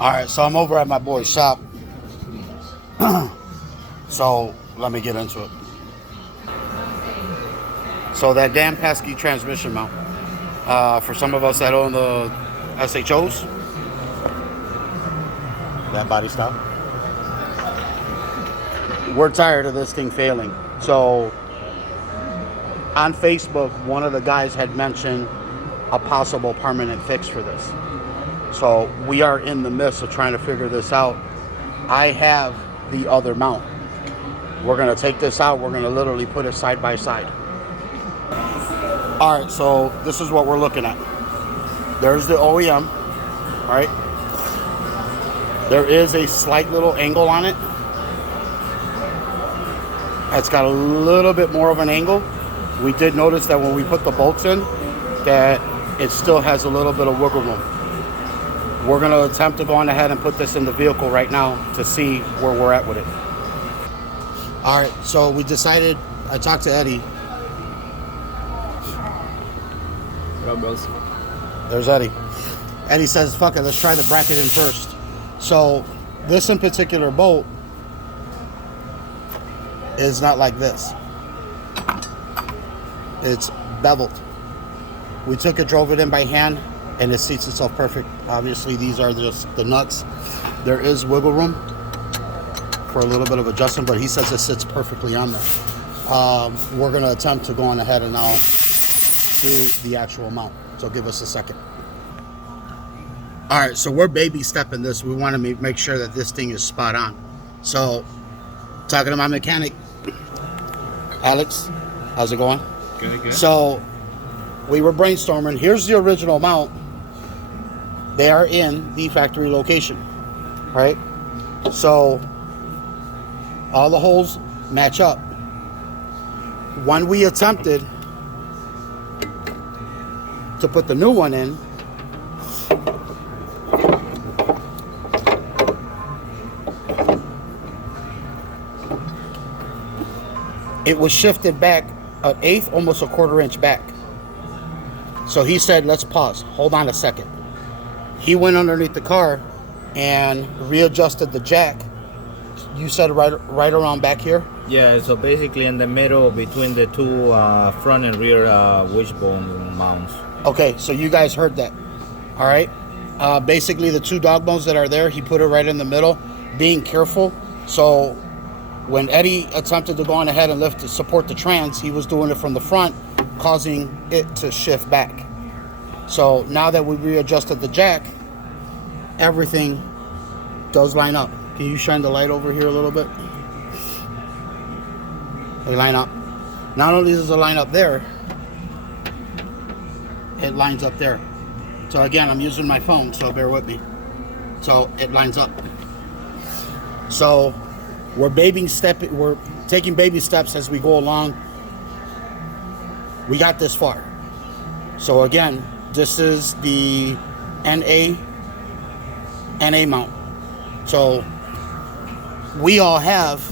All right, so I'm over at my boy's shop. So let me get into it. So that damn pesky transmission mount. For some of us that own the SHOs, that body style, we're tired of this thing failing. So on Facebook, one of the guys had mentioned a possible permanent fix for this. So we are in the midst of trying to figure this out. I have the other mount. We're going to take this out. We're going to literally put it side by side. All right, so this is what we're looking at. There's the OEM, right? There is a slight little angle on it. It's got a little bit more of an angle. We did notice that when we put the bolts in, that it still has a little bit of wiggle room. We're going to attempt to go on ahead and put this in the vehicle right now to see where we're at with it. All right, so we decided, I talked to Eddie. What up, bros? There's Eddie. Eddie says, fuck it, let's try the bracket in first. So this in particular bolt is not like this. It's beveled. We took it, drove it in by hand, and it seats itself perfect. Obviously, these are just the nuts. There is wiggle room for a little bit of adjustment, but he says it sits perfectly on there. We're going to attempt to go on ahead and now do the actual mount. So give us a second. All right, so we're baby stepping this. We want to make sure that this thing is spot on. So, talking to my mechanic, Alex, how's it going? Good. So, we were brainstorming. Here's the original mount. They are in the factory location, right? So, all the holes match up. When we attempted to put the new one in, it was shifted back an eighth, almost a quarter inch back. So he said, let's pause, hold on a second. He went underneath the car and readjusted the jack. You said right around back here? Yeah, so basically in the middle between the two front and rear wishbone mounts. Okay, so you guys heard that. All right. Basically, the two dog bones that are there, he put it right in the middle, being careful. So when Eddie attempted to go on ahead and lift to support the trans, he was doing it from the front, causing it to shift back. So now that we readjusted the jack, everything does line up. Can you shine the light over here a little bit? They line up. Not only does it line up there, it lines up there. So again, I'm using my phone, so bear with me. So it lines up. So we're taking baby steps as we go along. We got this far. So again, this is the NA mount. So we all have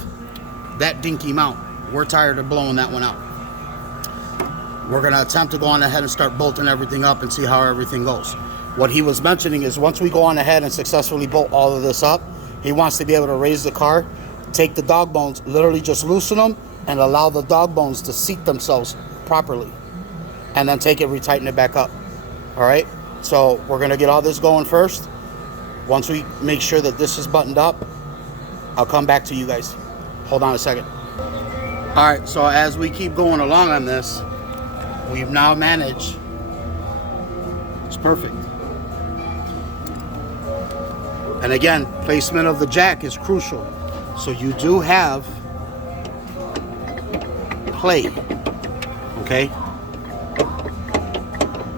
that dinky mount. We're tired of blowing that one out. We're going to attempt to go on ahead and start bolting everything up and see how everything goes. What he was mentioning is once we go on ahead and successfully bolt all of this up, he wants to be able to raise the car, take the dog bones, literally just loosen them, and allow the dog bones to seat themselves properly. And then take it, retighten it back up. All right? So we're going to get all this going first. Once we make sure that this is buttoned up, I'll come back to you guys. Hold on a second. All right, so as we keep going along on this, we've now managed, it's perfect. And again, placement of the jack is crucial. So you do have play, okay?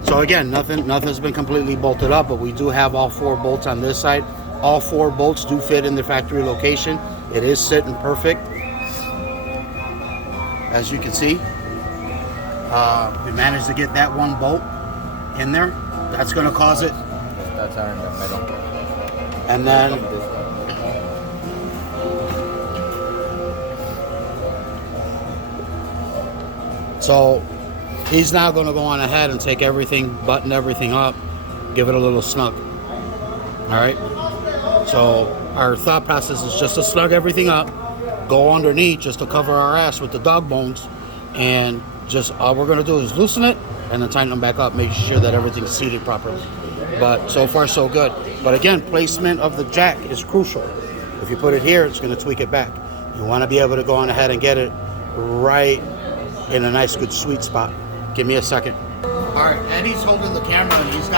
So again, nothing's been completely bolted up, but we do have all four bolts on this side. All four bolts do fit in the factory location. It is sitting perfect. As you can see, we managed to get that one bolt in there. That's going to cause it. That's are in the middle. And then so he's now going to go on ahead and take everything, button everything up, give it a little snug. All right. So our thought process is just to slug everything up, go underneath just to cover our ass with the dog bones, and just all we're gonna do is loosen it and then tighten them back up, make sure that everything's seated properly. But so far so good. But again, placement of the jack is crucial. If you put it here, it's gonna tweak it back. You wanna be able to go on ahead and get it right in a nice good sweet spot. Give me a second. All right, Eddie's holding the camera and he's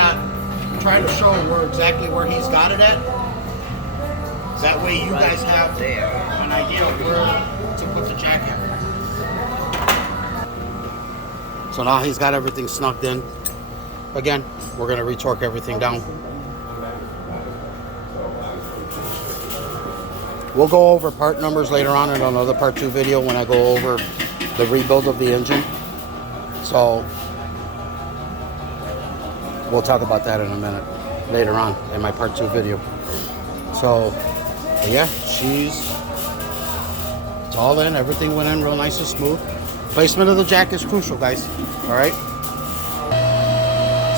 trying to show exactly where he's got it at. That way you guys have an idea of where to put the jack at. So now he's got everything snugged in. Again, we're gonna retorque everything down. We'll go over part numbers later on in another part 2 video when I go over the rebuild of the engine. So we'll talk about that in a minute later on in my part 2 video. So yeah, it's all in. Everything went in real nice and smooth. Placement of the jack is crucial, guys. All right.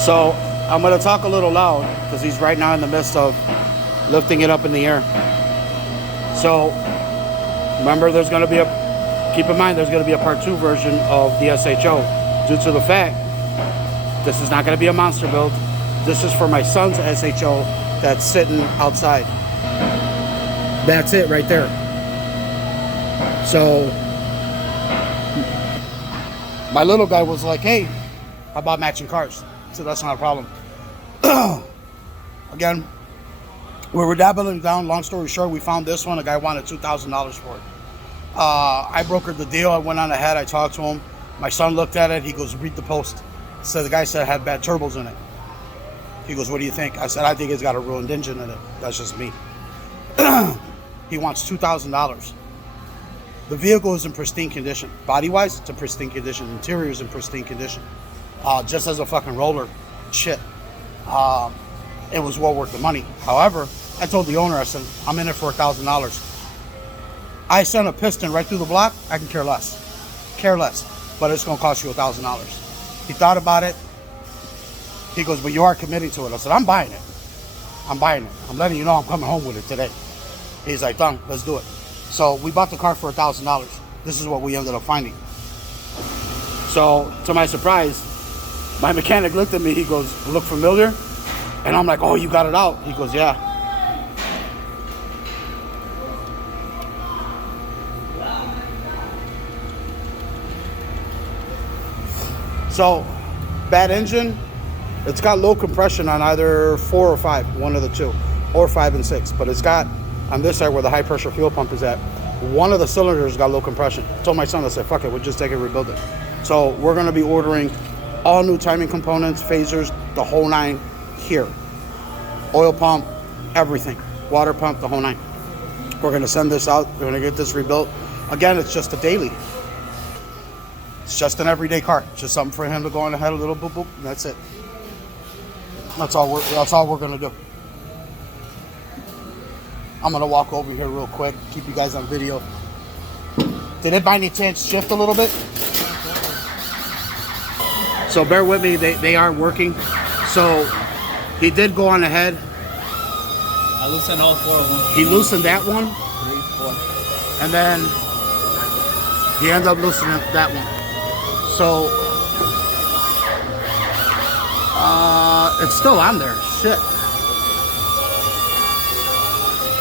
So I'm gonna talk a little loud because he's right now in the midst of lifting it up in the air. So remember, keep in mind there's gonna be a part 2 version of the SHO due to the fact this is not gonna be a monster build. This is for my son's SHO that's sitting outside. That's it right there. So my little guy was like, hey, how about matching cars? So that's not a problem. Again, we were dabbling down. Long story short, we found this one. A guy wanted $2,000 for it. I brokered the deal. I went on ahead. I talked to him. My son looked at it. He goes, read the post. So the guy said it had bad turbos in it. He goes, what do you think? I said, I think it's got a ruined engine in it. That's just me. He wants $2,000. The vehicle is in pristine condition. Body-wise, it's in pristine condition. Interior is in pristine condition. Just as a fucking roller, shit. It was well worth the money. However, I told the owner, I said, I'm in it for $1,000. I sent a piston right through the block. I can care less. Care less. But it's going to cost you $1,000. He thought about it. He goes, but you are committing to it. I said, I'm buying it. I'm buying it. I'm letting you know I'm coming home with it today. He's like, done, let's do it. So we bought the car for $1,000. This is what we ended up finding. So to my surprise, my mechanic looked at me. He goes, look familiar? And I'm like, oh, you got it out? He goes, yeah. So bad engine. It's got low compression on either 4 or 5, one of the two, or 5 and 6. But it's got, on this side where the high pressure fuel pump is at, one of the cylinders got low compression. I told my son, I said, fuck it, we'll just take it and rebuild it. So we're gonna be ordering all new timing components, phasers, the whole 9 here. Oil pump, everything. Water pump, the whole 9. We're gonna send this out, we're gonna get this rebuilt. Again, it's just a daily. It's just an everyday car. It's just something for him to go on ahead, a little boop boop, and that's it. That's all we're gonna do. I'm gonna walk over here real quick, keep you guys on video. Did it by any chance shift a little bit? So bear with me, they are working. So he did go on ahead. I loosened all 4 of them. He loosened that one. 3, 4. And then he ended up loosening that one. So it's still on there. Shit.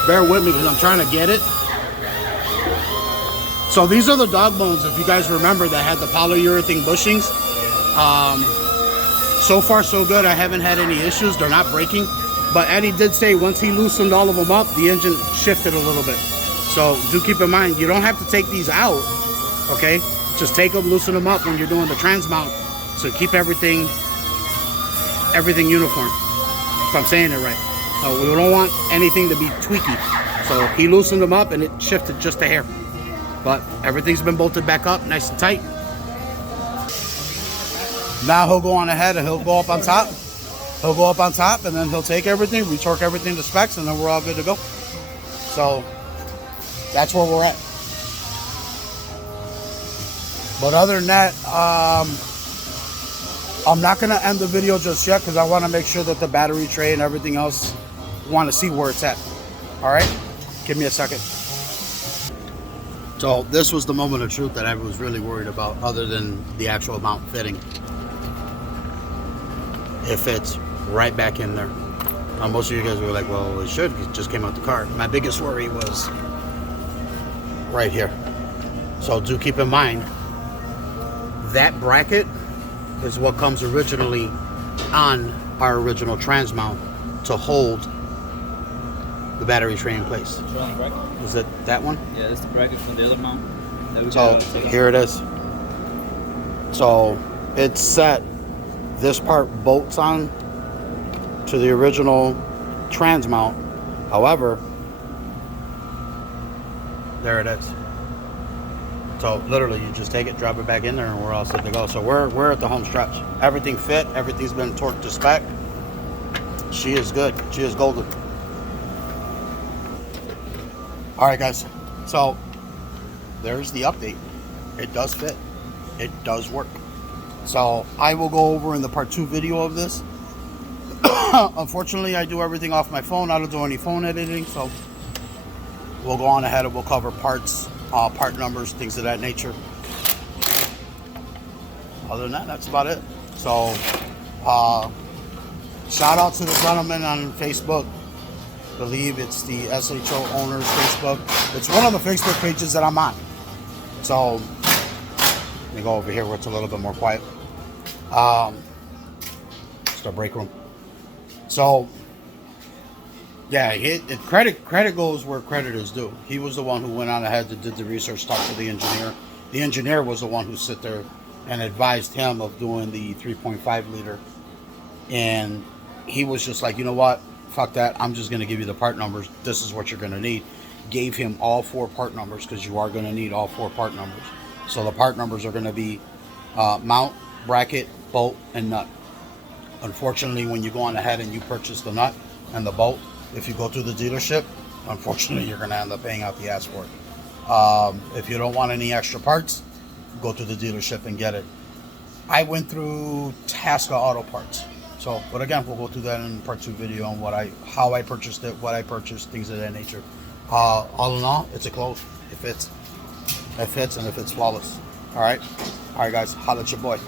Bear with me because I'm trying to get it. So these are the dog bones, if you guys remember, that had the polyurethane bushings. So far so good. I haven't had any issues. They're not breaking. But Eddie did say once he loosened all of them up, the engine shifted a little bit. So do keep in mind, you don't have to take these out, okay? Just take them, loosen them up when you're doing the trans mount. So keep everything uniform, if I'm saying it right. We don't want anything to be tweaky. So he loosened them up and it shifted just a hair. But everything's been bolted back up, nice and tight. Now he'll go on ahead and he'll go up on top. He'll go up on top and then he'll take everything, retorque everything to specs, and then we're all good to go. So that's where we're at. But other than that, I'm not going to end the video just yet because I want to make sure that the battery tray and everything else want to see where it's at. All right, give me a second. So this was the moment of truth that I was really worried about, other than the actual mount fitting. It fits right back in there. Most of you guys were like, well, it should, it just came out the car. My biggest worry was right here. So do keep in mind, that bracket is what comes originally on our original trans mount to hold the battery tray in place. Is it that one? Yeah, that's the bracket for the other mount. So here it is. So it's set. This part bolts on to the original trans mount. However, there it is. So literally, you just take it, drop it back in there, and we're all set to go. So we're at the home stretch. Everything fit. Everything's been torqued to spec. She is good. She is golden. All right, guys. So there's the update. It does fit. It does work. So I will go over in the part 2 video of this. Unfortunately, I do everything off my phone. I don't do any phone editing, so we'll go on ahead and we'll cover parts, part numbers, things of that nature. Other than that, that's about it. So shout out to the gentleman on Facebook. I believe it's the SHO owners Facebook. It's one of the Facebook pages that I'm on. So let me go over here where it's a little bit more quiet. It's the break room. So yeah, credit goes where credit is due. He was the one who went on ahead and did the research, talked to the engineer. The engineer was the one who sit there and advised him of doing the 3.5 liter. And he was just like, you know what? Fuck that. I'm just going to give you the part numbers. This is what you're going to need. Gave him all 4 part numbers, because you are going to need all 4 part numbers. So the part numbers are going to be mount, bracket, bolt, and nut. Unfortunately, when you go on ahead and you purchase the nut and the bolt, if you go through the dealership, unfortunately, you're going to end up paying out the ass for it. If you don't want any extra parts, go to the dealership and get it. I went through Tasca Auto Parts. So, but again, we'll go through that in part 2 video on how I purchased it, what I purchased, things of that nature. All in all, it's a close. It fits. It fits, and it fits flawless. All right, guys, holla at your boy.